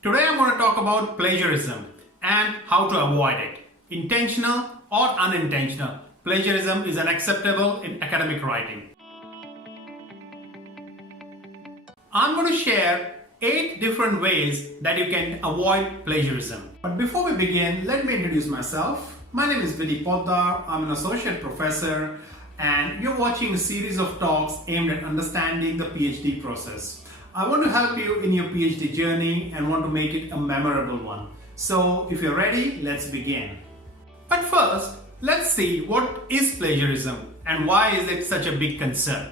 Today I'm going to talk about plagiarism and how to avoid it. Intentional or unintentional, plagiarism is unacceptable in academic writing. I'm going to share 8 different ways that you can avoid plagiarism. But before we begin, let me introduce myself. My name is Vidhi Poddar. I'm an associate professor and you're watching a series of talks aimed at understanding the PhD process. I want to help you in your PhD journey and want to make it a memorable one. So if you're ready, let's begin. But first, let's see what is plagiarism and why is it such a big concern.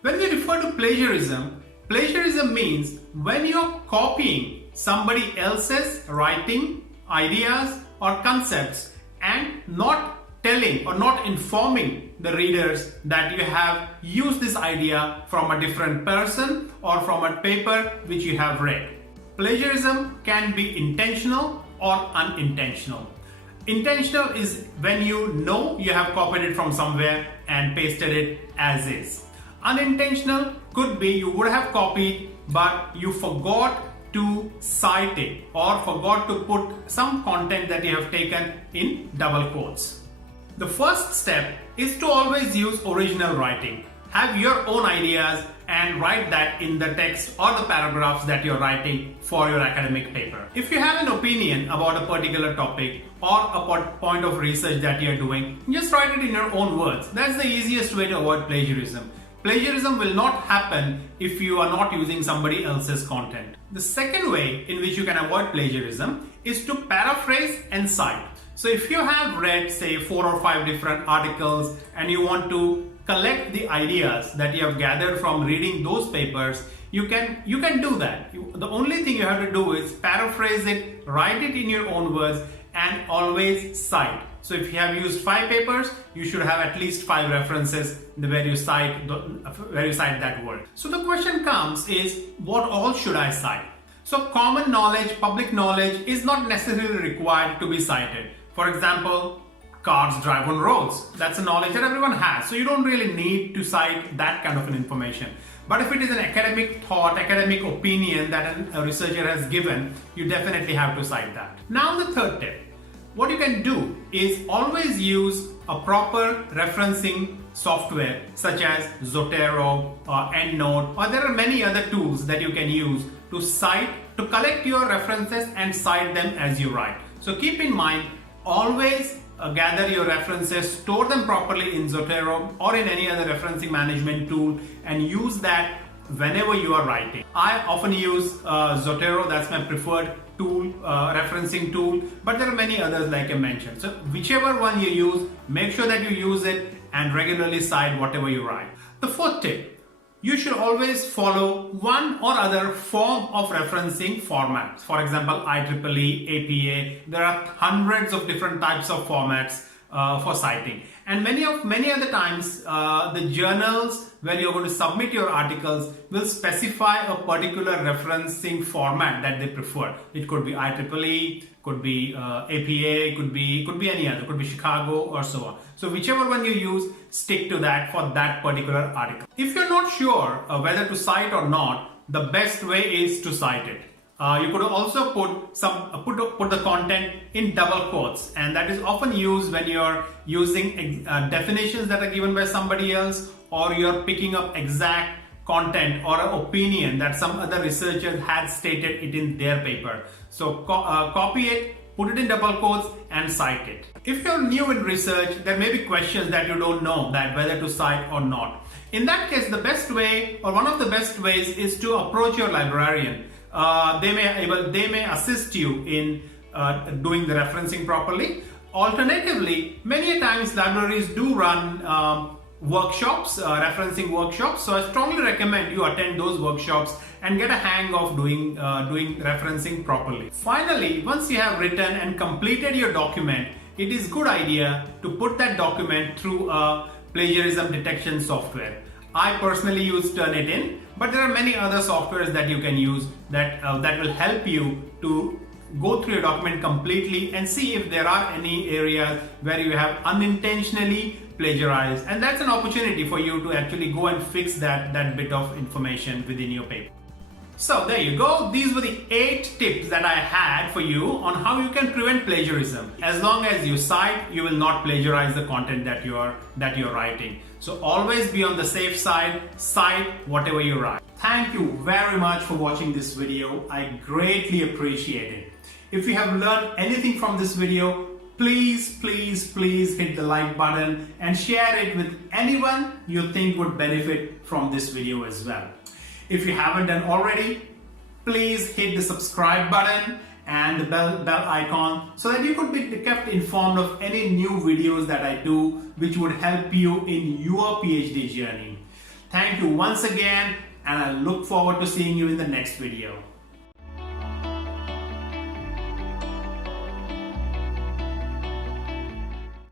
When we refer to plagiarism, plagiarism means when you're copying somebody else's writing, ideas or concepts and not telling or not informing the readers that you have used this idea from a different person or from a paper which you have read. Plagiarism can be intentional or unintentional. Intentional is when you know you have copied it from somewhere and pasted it as is. Unintentional could be you would have copied but you forgot to cite it or forgot to put some content that you have taken in double quotes. The first step is to always use original writing. Have your own ideas and write that in the text or the paragraphs that you're writing for your academic paper. If you have an opinion about a particular topic or a point of research that you're doing, just write it in your own words. That's the easiest way to avoid plagiarism. Plagiarism will not happen if you are not using somebody else's content. The second way in which you can avoid plagiarism is to paraphrase and cite. So if you have read say 4 or 5 different articles and you want to collect the ideas that you have gathered from reading those papers, you can do that. The only thing you have to do is paraphrase it, write it in your own words and always cite. So if you have used 5 papers, you should have at least 5 references where you cite that word. So the question comes is, what all should I cite? So common knowledge, public knowledge is not necessarily required to be cited. For example, cars drive on roads. That's a knowledge that everyone has. So you don't really need to cite that kind of an information. But if it is an academic thought, academic opinion that a researcher has given, you definitely have to cite that. Now the third tip. What you can do is always use a proper referencing software such as Zotero or EndNote, or there are many other tools that you can use to cite, to collect your references and cite them as you write. So keep in mind, always gather your references, store them properly in Zotero or in any other referencing management tool and use that whenever you are writing. I often use Zotero, that's my preferred tool, referencing tool, but there are many others like I mentioned. So whichever one you use, make sure that you use it and regularly cite whatever you write. The fourth tip, you should always follow one or other form of referencing formats. For example, IEEE, APA, there are hundreds of different types of formats for citing. And many other times, the journals where you're going to submit your articles will specify a particular referencing format that they prefer. It could be IEEE, could be APA, could be any other, could be Chicago or so on. So whichever one you use, stick to that for that particular article. If you're not sure whether to cite or not, the best way is to cite it. You could also put the content in double quotes, and that is often used when you're using definitions that are given by somebody else, or you're picking up exact content or an opinion that some other researcher had stated it in their paper. So copy it, put it in double quotes and cite it. If you're new in research, there may be questions that you don't know that whether to cite or not. In that case, the best way or one of the best ways is to approach your librarian. They may assist you in doing the referencing properly. Alternatively, many times libraries do run workshops, referencing workshops. So I strongly recommend you attend those workshops and get a hang of doing referencing properly. Finally, once you have written and completed your document, it is a good idea to put that document through a plagiarism detection software. I personally use Turnitin, but there are many other softwares that you can use that will help you to go through your document completely and see if there are any areas where you have unintentionally plagiarized, and that's an opportunity for you to actually go and fix that bit of information within your paper. So there you go. These were the 8 tips that I had for you on how you can prevent plagiarism. As long as you cite, you will not plagiarize the content that you're writing. So always be on the safe side, cite whatever you write. Thank you very much for watching this video. I greatly appreciate it. If you have learned anything from this video, please hit the like button and share it with anyone you think would benefit from this video as well. If you haven't done already, please hit the subscribe button and the bell icon so that you could be kept informed of any new videos that I do which would help you in your PhD journey. Thank you once again, and I look forward to seeing you in the next video.